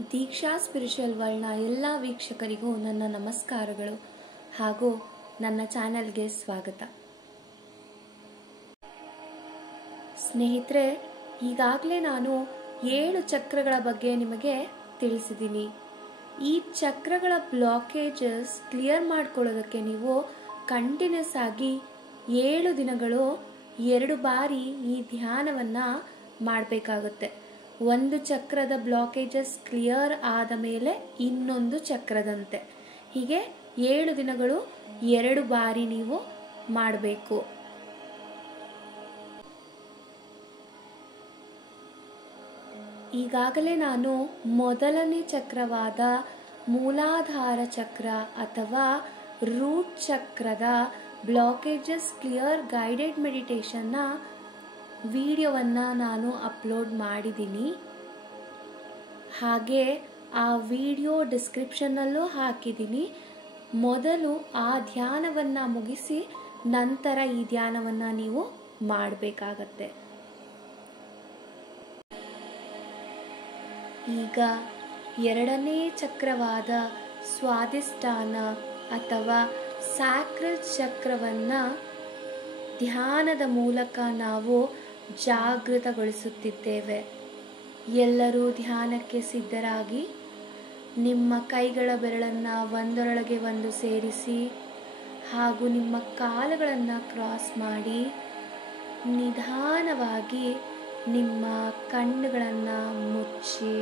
ದೀಕ್ಷಾ spiritual ವರ್ಲ್ಡ್ನ ಎಲ್ಲ ವೀಕ್ಷಕರಿಗೂ ನನ್ನ ನಮಸ್ಕಾರಗಳು ಹಾಗೂ ನನ್ನ ಚಾನೆಲ್ಗೆ ಸ್ವಾಗತ. ಸ್ನೇಹಿತರೆ, ಈಗಾಗಲೇ ನಾನು 7 ಚಕ್ರಗಳ ಬಗ್ಗೆ ನಿಮಗೆ ತಿಳಿಸಿದ್ದೀನಿ. ಈ ಚಕ್ರಗಳ ಬ್ಲಾಕೇಜಸ್ ಕ್ಲಿಯರ್ ಮಾಡ್ಕೊಳ್ಳೋದಕ್ಕೆ ನೀವು ಕಂಟಿನ್ಯೂಸ್ ಆಗಿ 7 ದಿನಗಳು 2 ಬಾರಿ ಈ ಧ್ಯಾನವನ್ನು ಮಾಡಬೇಕಾಗುತ್ತೆ. ಒಂದು ಚಕ್ರದ ಬ್ಲಾಕೇಜಸ್ ಕ್ಲಿಯರ್ ಆದ ಮೇಲೆ ಇನ್ನೊಂದು ಚಕ್ರದಂತೆ ಹೀಗೆ 7 ದಿನಗಳು 2 ಬಾರಿ ನೀವು ಮಾಡಬೇಕು. ಈಗಾಗಲೇ ನಾನು ಮೊದಲನೇ ಚಕ್ರವಾದ ಮೂಲಾಧಾರ ಚಕ್ರ ಅಥವಾ ರೂಟ್ ಚಕ್ರದ ಬ್ಲಾಕೇಜಸ್ ಕ್ಲಿಯರ್ ಗೈಡೆಡ್ ಮೆಡಿಟೇಷನ್ನ ವಿಡಿಯೋವನ್ನು ನಾನು ಅಪ್ಲೋಡ್ ಮಾಡಿದ್ದೀನಿ. ಹಾಗೆ ಆ ವಿಡಿಯೋ ಡಿಸ್ಕ್ರಿಪ್ಷನ್ನಲ್ಲೂ ಹಾಕಿದ್ದೀನಿ. ಮೊದಲು ಆ ಧ್ಯಾನವನ್ನು ಮುಗಿಸಿ ನಂತರ ಈ ಧ್ಯಾನವನ್ನು ನೀವು ಮಾಡಬೇಕಾಗತ್ತೆ. ಈಗ ಎರಡನೇ ಚಕ್ರವಾದ ಸ್ವಾಧಿಷ್ಠಾನ ಅಥವಾ ಸ್ಯಾಕ್ರಲ್ ಚಕ್ರವನ್ನು ಧ್ಯಾನದ ಮೂಲಕ ನಾವು ಜಾಗೃತಗೊಳಿಸುತ್ತಿದ್ದೇವೆ. ಎಲ್ಲರೂ ಧ್ಯಾನಕ್ಕೆ ಸಿದ್ಧರಾಗಿ ನಿಮ್ಮ ಕೈಗಳ ಬೆರಳನ್ನು ಒಂದರೊಳಗೆ ಒಂದು ಸೇರಿಸಿ ಹಾಗೂ ನಿಮ್ಮ ಕಾಲುಗಳನ್ನು ಕ್ರಾಸ್ ಮಾಡಿ ನಿಧಾನವಾಗಿ ನಿಮ್ಮ ಕಣ್ಣುಗಳನ್ನು ಮುಚ್ಚಿ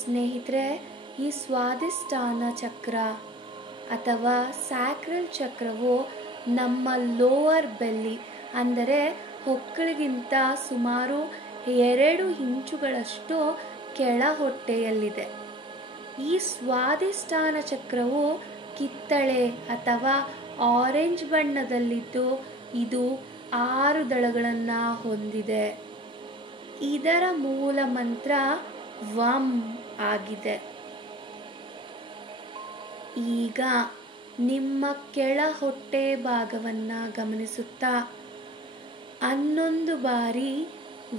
ಸ್ನೇಹಿತರೆ, ಈ ಸ್ವಾಧಿಷ್ಠಾನ ಚಕ್ರ ಅಥವಾ ಸ್ಯಾಕ್ರಲ್ ಚಕ್ರವು ನಮ್ಮ ಲೋವರ್ ಬೆಲ್ಲಿ ಅಂದರೆ ಹೊಕ್ಕಳಿಗಿಂತ ಸುಮಾರು 2 ಇಂಚುಗಳಷ್ಟು ಕೆಳ ಹೊಟ್ಟೆಯಲ್ಲಿದೆ. ಈ ಸ್ವಾಧಿಷ್ಠಾನ ಚಕ್ರವು ಕಿತ್ತಳೆ ಅಥವಾ ಆರೆಂಜ್ ಬಣ್ಣದಲ್ಲಿದ್ದು ಇದು 6 ದಳಗಳನ್ನು ಹೊಂದಿದೆ. ಇದರ ಮೂಲ ಮಂತ್ರ ವಂ ಆಗಿದೆ. ಈಗ ನಿಮ್ಮ ಕೆಳ ಹೊಟ್ಟೆ ಭಾಗವನ್ನು ಗಮನಿಸುತ್ತಾ 11 ಬಾರಿ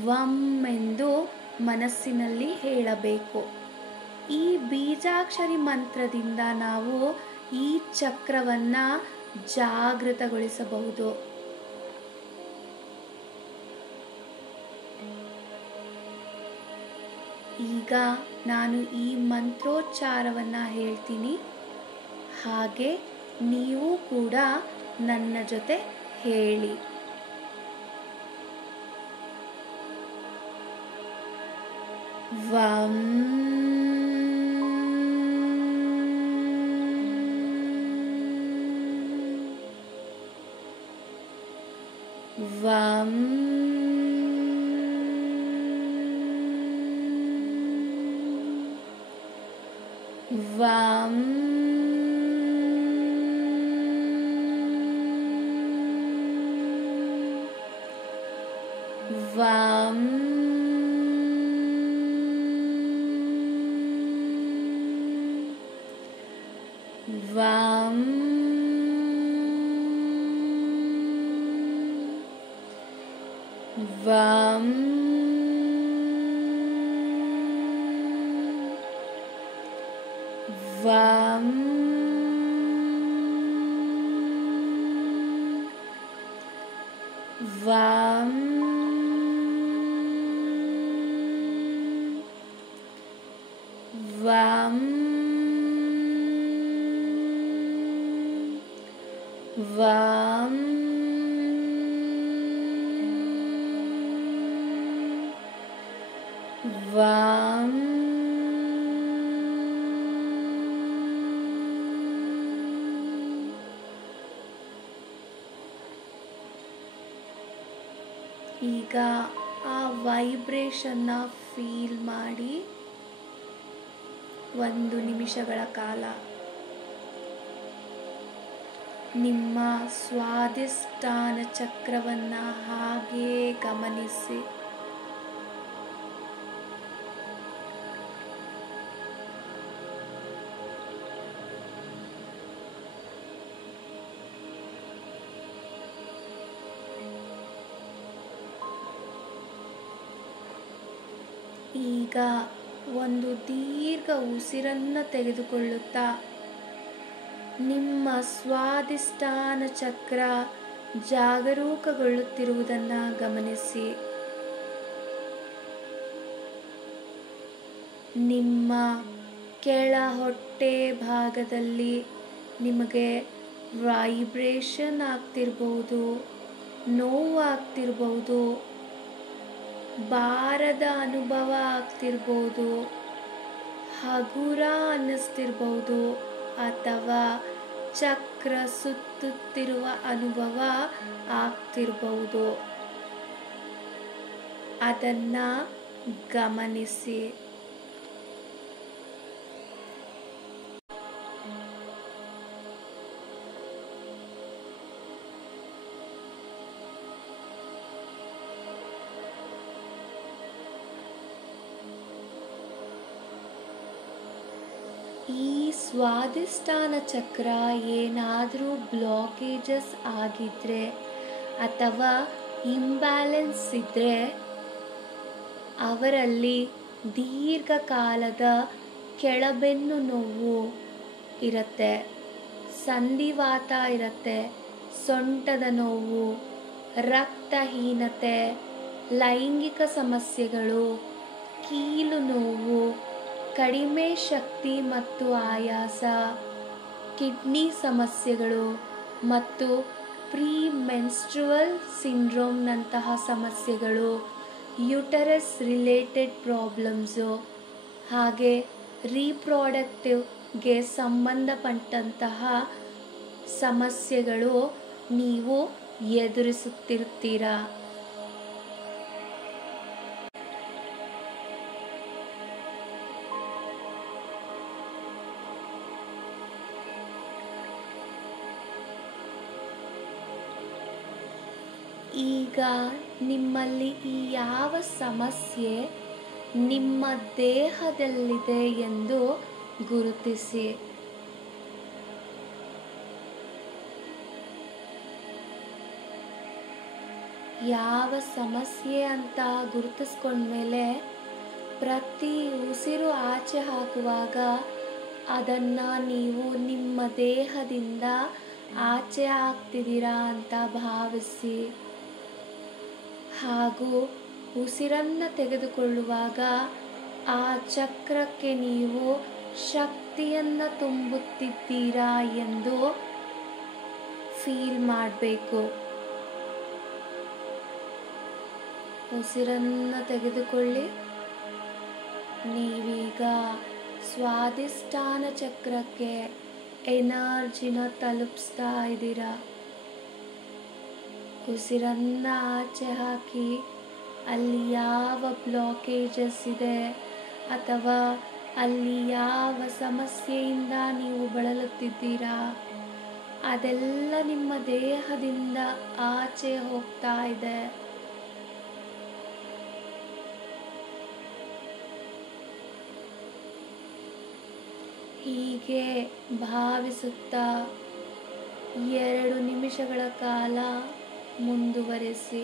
ವಂ ಎಂದು ಮನಸ್ಸಿನಲ್ಲಿ ಹೇಳಬೇಕು. ಈ ಬೀಜಾಕ್ಷರಿ ಮಂತ್ರದಿಂದ ನಾವು ಈ ಚಕ್ರವನ್ನು ಜಾಗೃತಗೊಳಿಸಬಹುದು. ಈಗ ನಾನು ಈ ಮಂತ್ರೋಚ್ಚಾರವನ್ನು ಹೇಳ್ತೀನಿ, ಹಾಗೆ ನೀವು ಕೂಡ ನನ್ನ ಜೊತೆ ಹೇಳಿ. ವಂ ವಂ ವಂ ವಂ ವಂ ವಂ ವಂ ವಂ ವಂ ವಂ ವಂ ಈಗ ಆ ವೈಬ್ರೇಷನ್ನ ಫೀಲ್ ಮಾಡಿ 1 ನಿಮಿಷಗಳ ಕಾಲ ನಿಮ್ಮ ಸ್ವಾಧಿಷ್ಠಾನ ಚಕ್ರವನ್ನು ಹಾಗೇ ಗಮನಿಸಿ. ಈಗ ಒಂದು ದೀರ್ಘ ಉಸಿರನ್ನು ತೆಗೆದುಕೊಳ್ಳುತ್ತಾ ನಿಮ್ಮ ಸ್ವಾಧಿಷ್ಠಾನ ಚಕ್ರ ಜಾಗರೂಕಗೊಳ್ಳುತ್ತಿರುವುದನ್ನು ಗಮನಿಸಿ. ನಿಮ್ಮ ಕೆಳ ಹೊಟ್ಟೆ ಭಾಗದಲ್ಲಿ ನಿಮಗೆ ವೈಬ್ರೇಷನ್ ಆಗ್ತಿರ್ಬೋದು, ನೋವು ಆಗ್ತಿರ್ಬೋದು, ಭಾರದ ಅನುಭವ ಆಗ್ತಿರ್ಬೋದು, ಹಗುರ ಅನ್ನಿಸ್ತಿರ್ಬೋದು, ಅಥವಾ ಚಕ್ರ ಸುತ್ತುತ್ತಿರುವ ಅನುಭವ ಆಗ್ತಿರ್ಬೋದು. ಅದನ್ನು ಗಮನಿಸಿ. ಈ ಸ್ವಾಧಿಷ್ಠಾನ ಚಕ್ರ ಏನಾದರೂ ಬ್ಲಾಕೇಜಸ್ ಆಗಿದ್ರೆ ಅಥವಾ ಇಂಬ್ಯಾಲೆನ್ಸ್ ಇದ್ದರೆ ಅವರಲ್ಲಿ ದೀರ್ಘಕಾಲದ ಕೆಳಬೆನ್ನು ನೋವು ಇರುತ್ತೆ, ಸಂಧಿವಾತ ಇರುತ್ತೆ, ಸೊಂಟದ ನೋವು, ರಕ್ತಹೀನತೆ, ಲೈಂಗಿಕ ಸಮಸ್ಯೆಗಳು, ಕೀಲು ನೋವು, ಕಡಿಮೆ ಶಕ್ತಿ ಮತ್ತು ಆಯಾಸ, ಕಿಡ್ನಿ ಸಮಸ್ಯೆಗಳು ಮತ್ತು ಪ್ರೀ ಮೆನ್ಸ್ಟ್ರುವಲ್ ಸಿಂಡ್ರೋಮ್ನಂತಹ ಸಮಸ್ಯೆಗಳು, ಯುಟರಸ್ ರಿಲೇಟೆಡ್ ಪ್ರಾಬ್ಲಮ್ಸು, ಹಾಗೆ ರೀಪ್ರೊಡಕ್ಟಿವ್ಗೆ ಸಂಬಂಧಪಟ್ಟಂತಹ ಸಮಸ್ಯೆಗಳು ನೀವು ಎದುರಿಸುತ್ತಿರ್ತೀರ. ಈಗ ನಿಮ್ಮಲ್ಲಿ ಈ ಯಾವ ಸಮಸ್ಯೆ ನಿಮ್ಮ ದೇಹದಲ್ಲಿದೆ ಎಂದು ಗುರುತಿಸಿ. ಯಾವ ಸಮಸ್ಯೆ ಅಂತ ಗುರುತಿಸ್ಕೊಂಡ್ಮೇಲೆ ಪ್ರತಿ ಉಸಿರು ಆಚೆ ಹಾಕುವಾಗ ಅದನ್ನು ನೀವು ನಿಮ್ಮ ದೇಹದಿಂದ ಆಚೆ ಹಾಕ್ತಿದ್ದೀರಾ ಅಂತ ಭಾವಿಸಿ. ಹಾಗೂ ಉಸಿರನ್ನು ತೆಗೆದುಕೊಳ್ಳುವಾಗ ಆ ಚಕ್ರಕ್ಕೆ ನೀವು ಶಕ್ತಿಯನ್ನು ತುಂಬುತ್ತಿದ್ದೀರಾ ಎಂದು ಫೀಲ್ ಮಾಡಬೇಕು. ಉಸಿರನ್ನು ತೆಗೆದುಕೊಳ್ಳಿ. ನೀವೀಗ ಸ್ವಾಧಿಷ್ಠಾನ ಚಕ್ರಕ್ಕೆ ಎನರ್ಜಿನ ತಲುಪಿಸ್ತಾ ಇದ್ದೀರಾ. ಉಸಿರನ್ನು ಆಚೆ ಹಾಕಿ ಅಲ್ಲಿ ಯಾವ ಬ್ಲಾಕೇಜಸ್ ಇದೆ ಅಥವಾ ಅಲ್ಲಿ ಯಾವ ಸಮಸ್ಯೆಯಿಂದ ನೀವು ಬಳಲುತ್ತಿದ್ದೀರಾ ಅದೆಲ್ಲ ನಿಮ್ಮ ದೇಹದಿಂದ ಆಚೆ ಹೋಗ್ತಾ ಇದೆ. ಹೀಗೆ ಭಾವಿಸುತ್ತಾ 2 ನಿಮಿಷಗಳ ಕಾಲ ಮುಂದುವರೆಸಿ.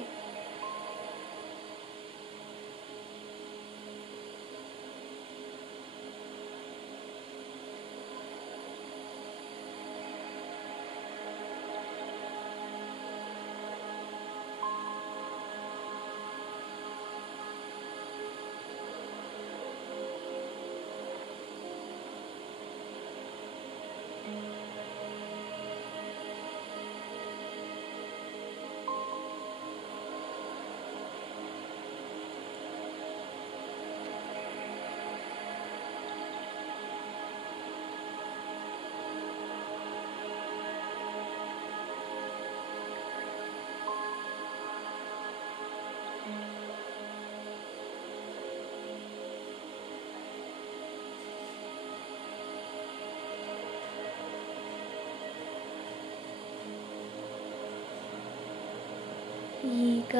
ಈಗ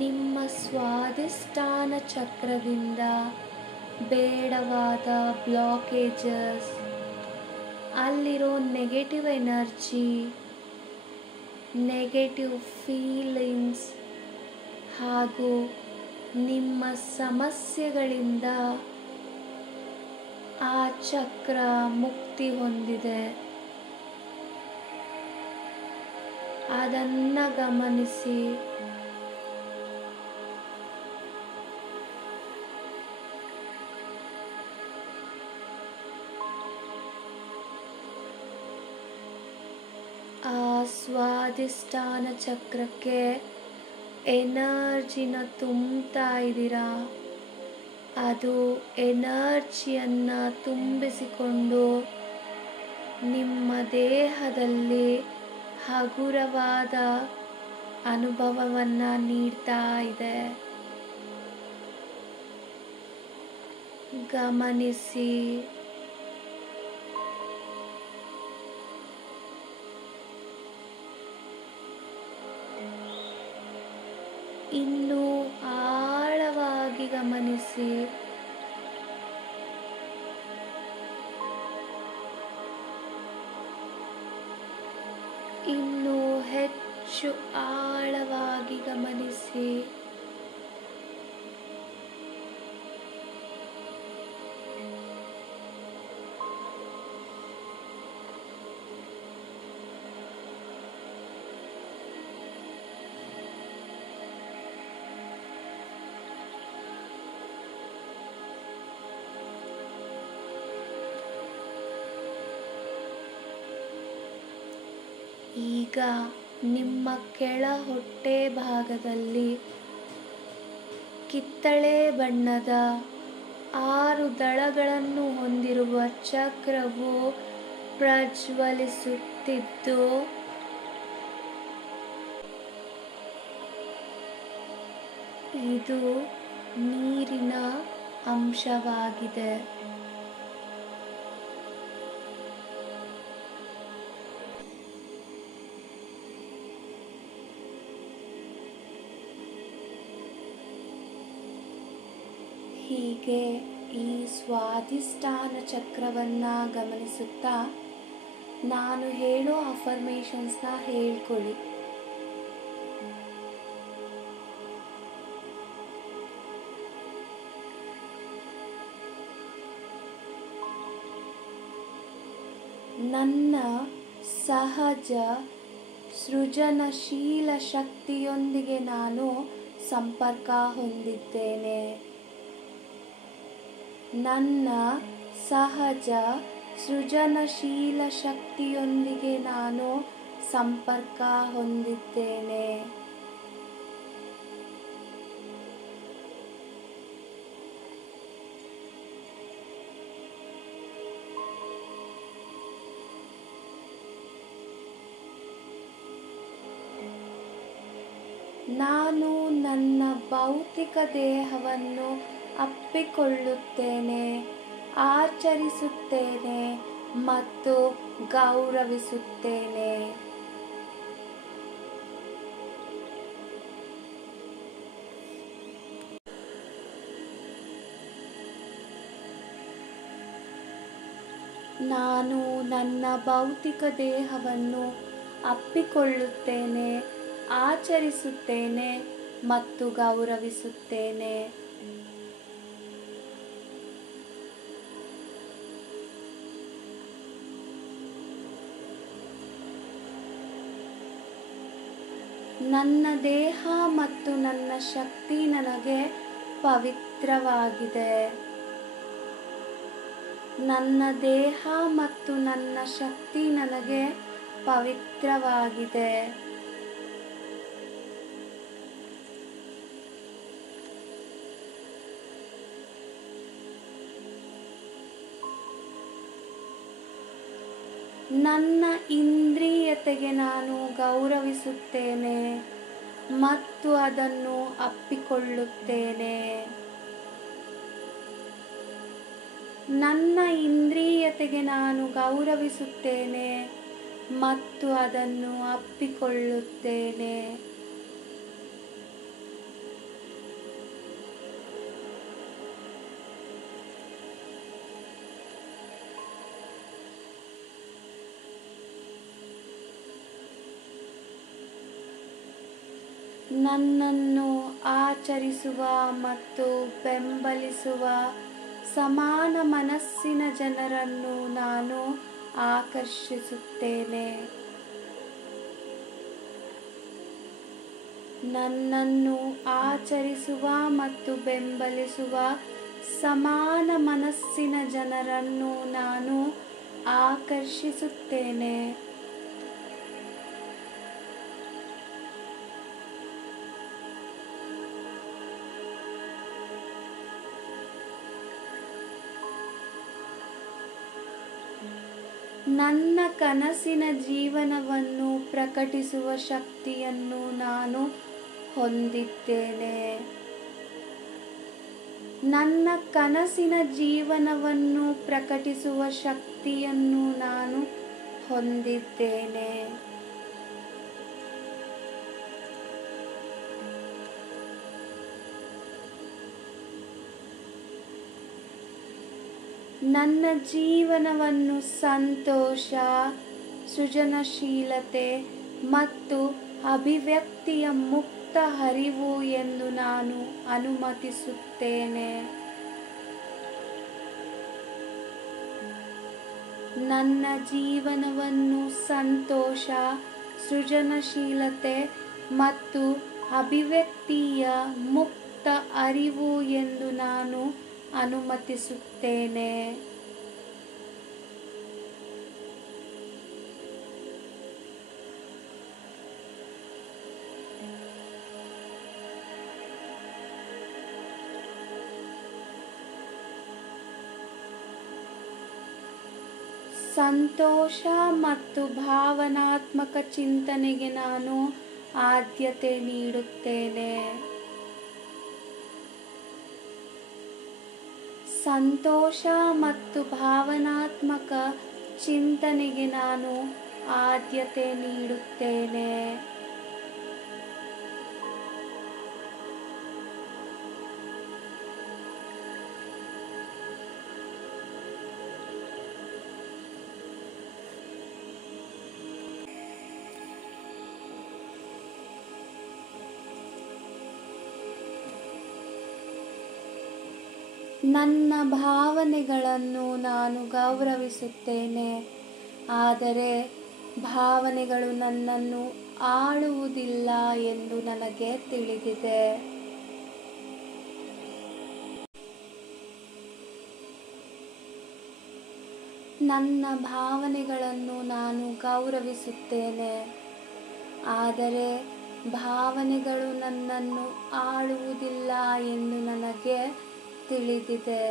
ನಿಮ್ಮ ಸ್ವಾಧಿಷ್ಠಾನ ಚಕ್ರದಿಂದ ಬೇಡವಾದ ಬ್ಲಾಕೇಜಸ್, ಅಲ್ಲಿರೋ ನೆಗೆಟಿವ್ ಎನರ್ಜಿ, ನೆಗೆಟಿವ್ ಫೀಲಿಂಗ್ಸ್ ಹಾಗೂ ನಿಮ್ಮ ಸಮಸ್ಯೆಗಳಿಂದ ಆ ಚಕ್ರ ಮುಕ್ತಿ ಹೊಂದಿದೆ. ಅದನ್ನು ಗಮನಿಸಿ. ಆ ಸ್ವಾಧಿಷ್ಠಾನ ಚಕ್ರಕ್ಕೆ ಎನರ್ಜಿನ ತುಂಬ್ತಾ ಇದ್ದೀರಾ. ಅದು ಎನರ್ಜಿಯನ್ನು ತುಂಬಿಸಿಕೊಂಡು ನಿಮ್ಮ ದೇಹದಲ್ಲಿ ಹಗುರವಾದ ಅನುಭವವನ್ನು ನೀಡ್ತಾ ಇದೆ. ಗಮನಿಸಿ. ಇನ್ನು ಆಳವಾಗಿ ಗಮನಿಸಿ. ಇನ್ನು ಹೆಚ್ಚು ಆಳವಾಗಿ ಗಮನಿಸಿ. ಈಗ ನಿಮ್ಮ ಕೆಳ ಹೊಟ್ಟೆ ಭಾಗದಲ್ಲಿ ಕಿತ್ತಳೆ ಬಣ್ಣದ 6 ದಳಗಳನ್ನು ಹೊಂದಿರುವ ಚಕ್ರವು ಪ್ರಜ್ವಲಿಸುತ್ತಿದ್ದು ಇದು ನೀರಿನ ಅಂಶವಾಗಿದೆ. ಹೀಗೆ ಈ ಸ್ವಾಧಿಷ್ಠಾನ ಚಕ್ರವನ್ನು ಗಮನಿಸುತ್ತಾ ನಾನು ಹೇಳೋ ಅಫರ್ಮೇಷನ್ಸ್ನ ಹೇಳ್ಕೊಳ್ಳಿ. ನನ್ನ ಸಹಜ ಸೃಜನಶೀಲ ಶಕ್ತಿಯೊಂದಿಗೆ ನಾನು ಸಂಪರ್ಕ ಹೊಂದಿದ್ದೇನೆ. ನನ್ನ ಸಹಜ ಸೃಜನಶೀಲ ಶಕ್ತಿಯೊಂದಿಗೆ ನಾನು ಸಂಪರ್ಕ ಹೊಂದಿದ್ದೇನೆ. ನಾನು ನನ್ನ ಭೌತಿಕ ದೇಹವನ್ನು ಅಪ್ಪಿಕೊಳ್ಳುತ್ತೇನೆ, ಆಚರಿಸುತ್ತೇನೆ ಮತ್ತು ಗೌರವಿಸುತ್ತೇನೆ. ನಾನು ನನ್ನ ಭೌತಿಕ ದೇಹವನ್ನು ಅಪ್ಪಿಕೊಳ್ಳುತ್ತೇನೆ, ಆಚರಿಸುತ್ತೇನೆ ಮತ್ತು ಗೌರವಿಸುತ್ತೇನೆ. ನನ್ನ ದೇಹ ಮತ್ತು ನನ್ನ ಶಕ್ತಿ ನನಗೆ ಪವಿತ್ರವಾಗಿದೆ. ನನ್ನ ದೇಹ ಮತ್ತು ನನ್ನ ಶಕ್ತಿ ನನಗೆ ಪವಿತ್ರವಾಗಿದೆ. ನನ್ನ ಇಂದ್ರಿಯತೆಗೆ ನಾನು ಗೌರವಿಸುತ್ತೇನೆ ಮತ್ತು ಅದನ್ನು ಅಪ್ಪಿಕೊಳ್ಳುತ್ತೇನೆ. ನನ್ನ ಇಂದ್ರಿಯತೆಗೆ ನಾನು ಗೌರವಿಸುತ್ತೇನೆ ಮತ್ತು ಅದನ್ನು ಅಪ್ಪಿಕೊಳ್ಳುತ್ತೇನೆ. ನನ್ನನ್ನು ಆಚರಿಸುವ ಮತ್ತು ಬೆಂಬಲಿಸುವ ಸಮಾನ ಮನಸ್ಸಿನ ಜನರನ್ನು ನಾನು ಆಕರ್ಷಿಸುತ್ತೇನೆ. ನನ್ನನ್ನು ಆಚರಿಸುವ ಮತ್ತು ಬೆಂಬಲಿಸುವ ಸಮಾನ ಮನಸ್ಸಿನ ಜನರನ್ನು ನಾನು ಆಕರ್ಷಿಸುತ್ತೇನೆ. ನನ್ನ ಕನಸಿನ ಜೀವನವನ್ನು ಪ್ರಕಟಿಸುವ ಶಕ್ತಿಯನ್ನು ನಾನು ಹೊಂದಿದ್ದೇನೆ. ನನ್ನ ಕನಸಿನ ಜೀವನವನ್ನು ಪ್ರಕಟಿಸುವ ಶಕ್ತಿಯನ್ನು ನಾನು ಹೊಂದಿದ್ದೇನೆ. ನನ್ನ ಜೀವನವನ್ನು ಸಂತೋಷ, ಸೃಜನಶೀಲತೆ ಮತ್ತು ಅಭಿವ್ಯಕ್ತಿಯ ಮುಕ್ತ ಹರಿವು ಎಂದು ನಾನು ಅನುಮತಿಸುತ್ತೇನೆ. ನನ್ನ ಜೀವನವನ್ನು ಸಂತೋಷ, ಸೃಜನಶೀಲತೆ ಮತ್ತು ಅಭಿವ್ಯಕ್ತಿಯ ಮುಕ್ತ ಅರಿವು ಎಂದು ನಾನು ಅನುಮತಿಸುತ್ತೇನೆ. ಸಂತೋಷ ಮತ್ತು ಭಾವನಾತ್ಮಕ ಚಿಂತನೆಗೆ ನಾನು ಆದ್ಯತೆ ನೀಡುತ್ತೇನೆ. ಸಂತೋಷ ಮತ್ತು ಭಾವನಾತ್ಮಕ ಚಿಂತನೆಗೆ ನಾನು ಆದ್ಯತೆ ನೀಡುತ್ತೇನೆ. ನನ್ನ ಭಾವನೆಗಳನ್ನು ನಾನು ಗೌರವಿಸುತ್ತೇನೆ, ಆದರೆ ಭಾವನೆಗಳು ನನ್ನನ್ನು ಆಳುವುದಿಲ್ಲ ಎಂದು ನನಗೆ ತಿಳಿದಿದೆ. ನನ್ನ ಭಾವನೆಗಳನ್ನು ನಾನು ಗೌರವಿಸುತ್ತೇನೆ, ಆದರೆ ಭಾವನೆಗಳು ನನ್ನನ್ನು ಆಳುವುದಿಲ್ಲ ಎಂದು ನನಗೆ ತಿಳಿದಿದೆ.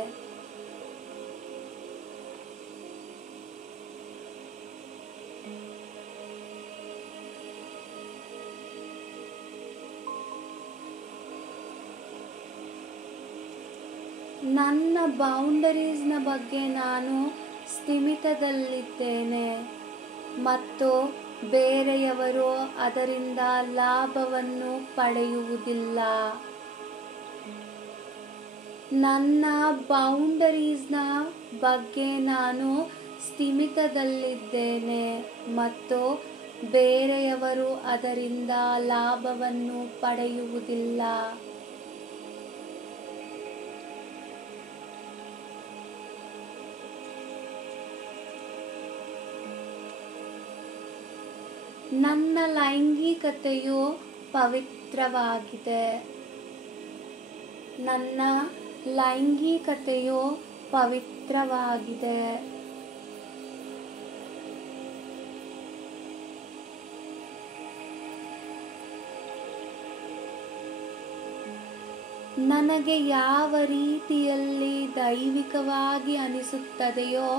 ನನ್ನ ಬೌಂಡರೀಸ್ನ ಬಗ್ಗೆ ನಾನು ಸ್ಥಿಮಿತದಲ್ಲಿದ್ದೇನೆ ಮತ್ತು ಬೇರೆಯವರು ಅದರಿಂದ ಲಾಭವನ್ನು ಪಡೆಯುವುದಿಲ್ಲ. ನನ್ನ ಬೌಂಡರೀಸ್ನ ಬಗ್ಗೆ ನಾನು ಸ್ಥಿಮಿತದಲ್ಲಿದ್ದೇನೆ ಮತ್ತು ಬೇರೆಯವರು ಅದರಿಂದ ಲಾಭವನ್ನು ಪಡೆಯುವುದಿಲ್ಲ. ನನ್ನ ಲೈಂಗಿಕತೆಯು ಪವಿತ್ರವಾಗಿದೆ. ನನ್ನ ಲೈಂಗಿಕತೆಯು ಪವಿತ್ರವಾಗಿದೆ. ನನಗೆ ಯಾವ ರೀತಿಯಲ್ಲಿ ದೈವಿಕವಾಗಿ ಅನಿಸುತ್ತದೆಯೋ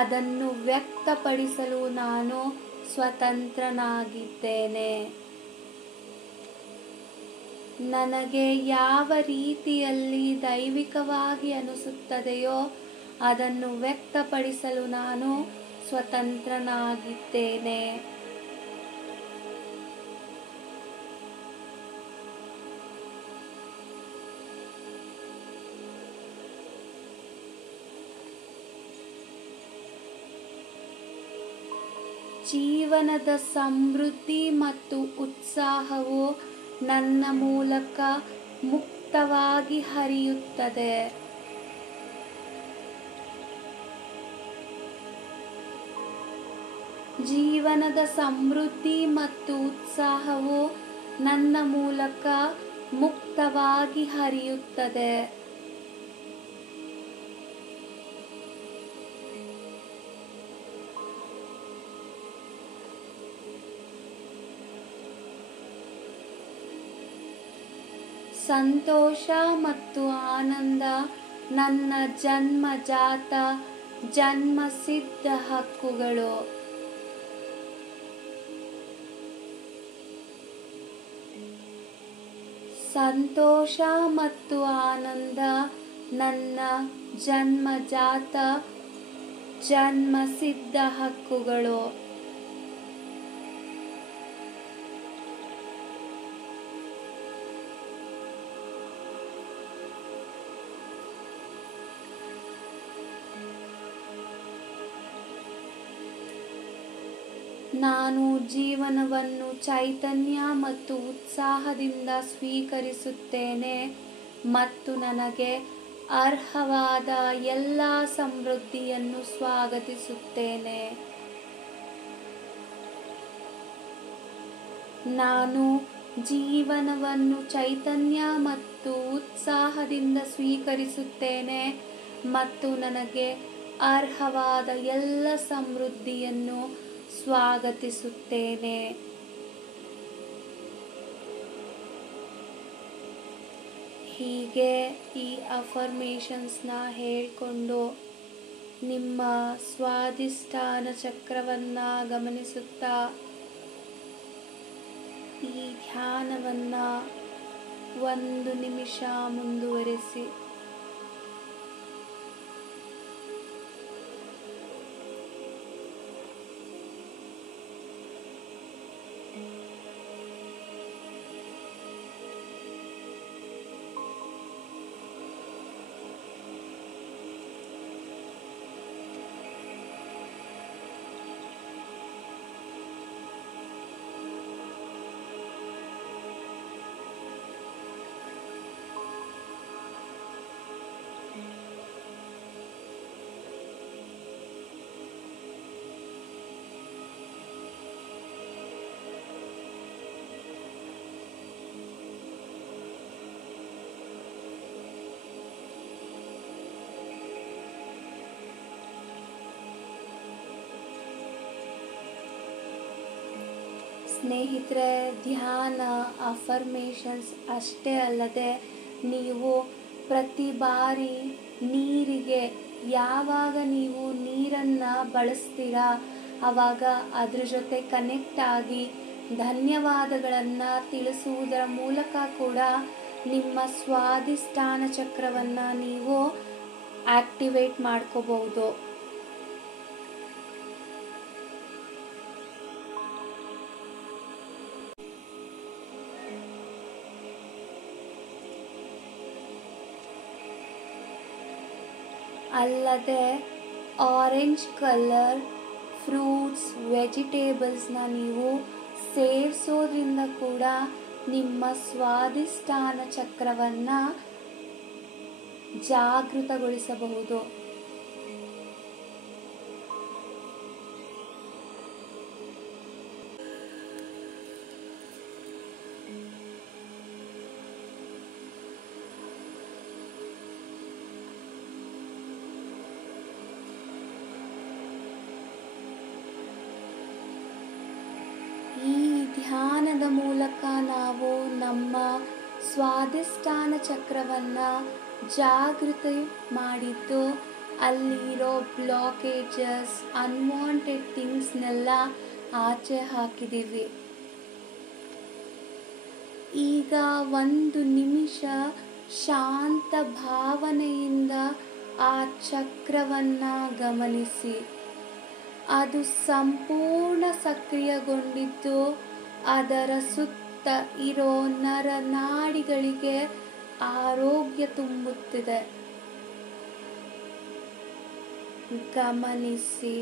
ಅದನ್ನು ವ್ಯಕ್ತಪಡಿಸಲು ನಾನು ಸ್ವತಂತ್ರನಾಗಿದ್ದೇನೆ. ನನಗೆ ಯಾವ ರೀತಿಯಲ್ಲಿ ದೈವಿಕವಾಗಿ ಅನಿಸುತ್ತದೆಯೋ ಅದನ್ನು ವ್ಯಕ್ತಪಡಿಸಲು ನಾನು ಸ್ವತಂತ್ರನಾಗಿದ್ದೇನೆ. ಜೀವನದ ಸಮೃದ್ಧಿ ಮತ್ತು ಉತ್ಸಾಹವು ನನ್ನ ಮೂಲಕ ಮುಕ್ತವಾಗಿ ಹರಿಯುತ್ತದೆ. ಜೀವನದ ಸಮೃದ್ಧಿ ಮತ್ತು ಉತ್ಸಾಹವು ನನ್ನ ಮೂಲಕ ಮುಕ್ತವಾಗಿ ಹರಿಯುತ್ತದೆ. ಸಂತೋಷ ಮತ್ತು ಆನಂದ ನನ್ನ ಜನ್ಮಜಾತ ಜನ್ಮಸಿದ್ಧ ಹಕ್ಕುಗಳು. ಸಂತೋಷ ಮತ್ತು ಆನಂದ ನನ್ನ ಜನ್ಮಜಾತ ಜನ್ಮಸಿದ್ಧ ಹಕ್ಕುಗಳು. ನಾನು ಜೀವನವನ್ನು ಚೈತನ್ಯ ಮತ್ತು ಉತ್ಸಾಹದಿಂದ ಸ್ವೀಕರಿಸುತ್ತೇನೆ ಮತ್ತು ನನಗೆ ಅರ್ಹವಾದ ಎಲ್ಲ ಸಮೃದ್ಧಿಯನ್ನು ಸ್ವಾಗತಿಸುತ್ತೇನೆ. ನಾನು ಜೀವನವನ್ನು ಚೈತನ್ಯ ಮತ್ತು ಉತ್ಸಾಹದಿಂದ ಸ್ವೀಕರಿಸುತ್ತೇನೆ ಮತ್ತು ನನಗೆ ಅರ್ಹವಾದ ಎಲ್ಲ ಸಮೃದ್ಧಿಯನ್ನು ಸ್ವಾಗತಿಸುತ್ತೇನೆ. ಹೀಗೆ ಈ ಅಫರ್ಮೇಷನ್ಸ್ನ ಹೇಳಿಕೊಂಡು ನಿಮ್ಮ ಸ್ವಾಧಿಷ್ಠಾನ ಚಕ್ರವನ್ನು ಗಮನಿಸುತ್ತಾ ಈ ಧ್ಯಾನವನ್ನು 1 ನಿಮಿಷ ಮುಂದುವರಿಸಿ. ಸ್ನೇಹಿತರೆ, ಧ್ಯಾನ ಅಫರ್ಮೇಷನ್ಸ್ ಅಷ್ಟೇ ಅಲ್ಲದೆ ನೀವು ಪ್ರತಿ ಬಾರಿ ನೀರಿಗೆ ಯಾವಾಗ ನೀವು ನೀರನ್ನು ಬಳಸ್ತೀರಾ ಆವಾಗ ಅದ್ರ ಜೊತೆ ಕನೆಕ್ಟ್ ಆಗಿ ಧನ್ಯವಾದಗಳನ್ನು ತಿಳಿಸುವುದರ ಮೂಲಕ ಕೂಡ ನಿಮ್ಮ ಸ್ವಾಧಿಷ್ಠಾನ ಚಕ್ರವನ್ನು ನೀವು ಆಕ್ಟಿವೇಟ್ ಮಾಡ್ಕೋಬಹುದು. ಅಲ್ಲದೆ ಆರೆಂಜ್ ಕಲರ್ ಫ್ರೂಟ್ಸ್ ವೆಜಿಟೇಬಲ್ಸ್ನ ನೀವು ಸೇವಿಸೋದ್ರಿಂದ ಕೂಡ ನಿಮ್ಮ ಸ್ವಾಧಿಷ್ಠಾನ ಚಕ್ರವನ್ನು ಜಾಗೃತಗೊಳಿಸಬಹುದು. ಈ ಧ್ಯಾನದ ಮೂಲಕ ನಾವು ನಮ್ಮ ಸ್ವಾಧಿಷ್ಠಾನ ಚಕ್ರವನ್ನು ಜಾಗೃತಿ ಮಾಡಿದ್ದು ಅಲ್ಲಿರೋ ಬ್ಲಾಕೇಜಸ್ ಅನ್ವಾಂಟೆಡ್ ಥಿಂಗ್ಸ್ನೆಲ್ಲ ಆಚೆ ಹಾಕಿದ್ದೀವಿ. ಈಗ 1 ನಿಮಿಷ ಶಾಂತ ಭಾವನೆಯಿಂದ ಆ ಚಕ್ರವನ್ನು ಗಮನಿಸಿ. ಅದು ಸಂಪೂರ್ಣ ಸಕ್ರಿಯಗೊಂಡಿದ್ದು ಅದರ ಸುತ್ತ ಇರೋ ನರನಾಡಿಗಳಿಗೆ ಆರೋಗ್ಯ ತುಂಬುತ್ತಿದೆ. ಗಮನಿಸಿ.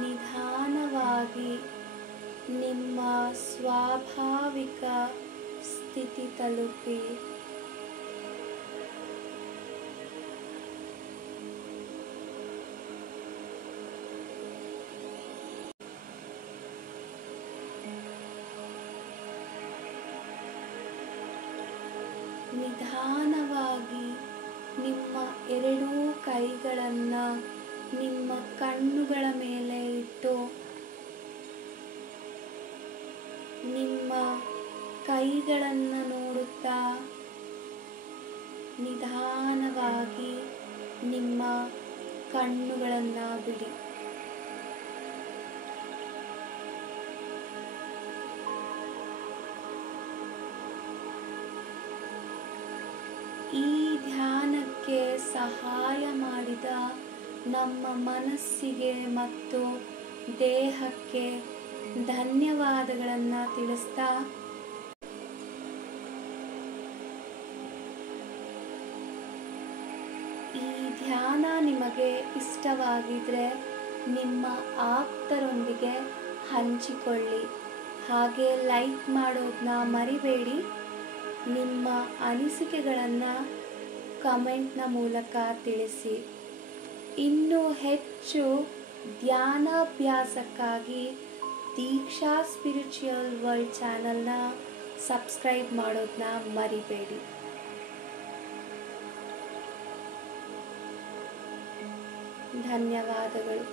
ನಿಧಾನವಾಗಿ ನಿಮ್ಮ ಸ್ವಾಭಾವಿಕ ಸ್ಥಿತಿ ತಲುಪಿ ನಿಧಾನವಾಗಿ ನಿಮ್ಮ ಎರಡೂ ಕೈಗಳನ್ನು ನಿಮ್ಮ ಕಣ್ಣುಗಳ ಮೇಲೆ ಇಟ್ಟು ನಿಮ್ಮ ಕೈಗಳನ್ನು ನೋಡುತ್ತಾ ನಿಧಾನವಾಗಿ ನಿಮ್ಮ ಕಣ್ಣುಗಳನ್ನು ಬಿಡಿ. ಈ ಧ್ಯಾನಕ್ಕೆ ಸಹಾಯ ಮಾಡಿದ ನಮ್ಮ ಮನಸ್ಸಿಗೆ ಮತ್ತು ದೇಹಕ್ಕೆ ಧನ್ಯವಾದಗಳನ್ನು ತಿಳಿಸ್ತಾ ಈ ಧ್ಯಾನ ನಿಮಗೆ ಇಷ್ಟವಾಗಿದ್ರೆ ನಿಮ್ಮ ಆಪ್ತರೊಂದಿಗೆ ಹಂಚಿಕೊಳ್ಳಿ. ಹಾಗೆ ಲೈಕ್ ಮಾಡೋದನ್ನ ಮರಿಬೇಡಿ. ನಿಮ್ಮ ಅನಿಸಿಕೆಗಳನ್ನು ಕಮೆಂಟ್ನ ಮೂಲಕ ತಿಳಿಸಿ. ಇನ್ನೂ ಹೆಚ್ಚು ಧ್ಯಾನಾಭ್ಯಾಸಕ್ಕಾಗಿ ದೀಕ್ಷಾ ಸ್ಪಿರಿಚುವಲ್ ವರ್ಲ್ಡ್ ಚಾನಲ್ನ ಸಬ್ಸ್ಕ್ರೈಬ್ ಮಾಡೋದನ್ನ ಮರಿಬೇಡಿ. ಧನ್ಯವಾದಗಳು.